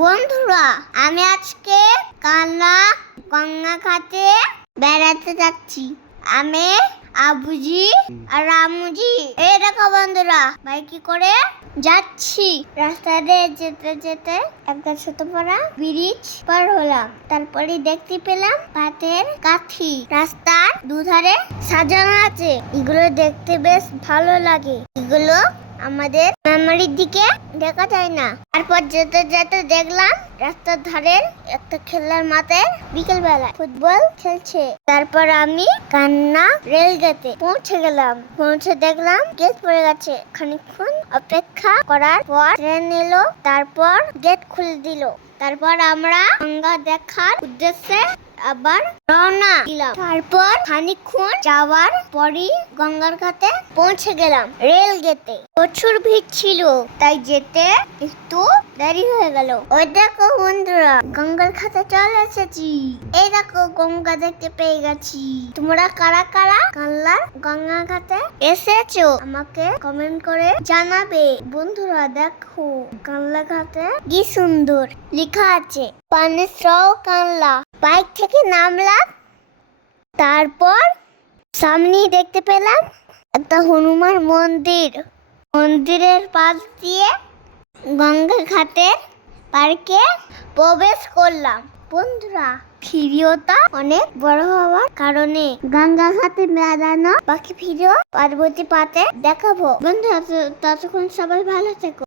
বন্ধুরা, আমি আজকে কান্না গঙ্গা ঘাটে বেড়াতে যাচ্ছি। আমি আবুজি আর এই দেখো বন্ধুরা বাইকে করে যাচ্ছি? রাস্তা দিয়ে যেতে যেতে একটা ছোট পড়া ব্রিজ পার হলাম। তারপরে দেখতে পেলাম পাতের কাঠি। রাস্তার দুধারে সাজানো আছে। এগুলো দেখতে বেশ ভালো লাগে। এগুলো আমাদের মেমোরির দিকে দেখা যায় না। তারপর যেতে যেতে দেখলাম রাস্তার ধারের একটা খেলার মাঠে বিকেল বেলা ফুটবল খেলছে। তারপর আমি কান্না রেল গেটে পৌঁছে গেলাম। পৌঁছে দেখলাম গেট পড়ে গেছে। খানিকক্ষণ অপেক্ষা করার পর ট্রেন এলো, তারপর গেট খুলে দিল। তারপর আমরা গঙ্গা দেখার উদ্দেশ্যে আবার রওনা দিলাম। তারপর খানিকক্ষণ যাওয়ার পরই গঙ্গার ঘাটে পৌঁছে গেলাম রেল গেটে। প্রচুর ভিড় ছিল, তাই যেতে একটু দেরি হয়ে গেল। ওই দেখো বন্ধুরা, গঙ্গার ঘাটে চলে এসেছি। এই দেখো গঙ্গা দেখতে পেয়ে গেছি। তোমরা কারা কারা কাল্লার গঙ্গা ঘাটে এসেছ, আমাকে কমেন্ট করে জানাবে। বন্ধুরা দেখো, কাল্লা ঘাটে কি সুন্দর লেখা আছে। কানলা। বাইক থেকে নামলাম। তারপর সামনেই দেখতে পেলাম একটা হনুমান মন্দির। মন্দিরের পাশ দিয়ে গঙ্গা ঘাটের পার্কে প্রবেশ করলাম। বন্ধুরা, ভিডিওটা অনেক বড় হওয়ার কারণে গঙ্গা ঘাটে বেড়ানো বাকি ভিডিও পরবর্তী পাতে দেখাবো। বন্ধুরা, ততক্ষণ সবাই ভালো থেকো।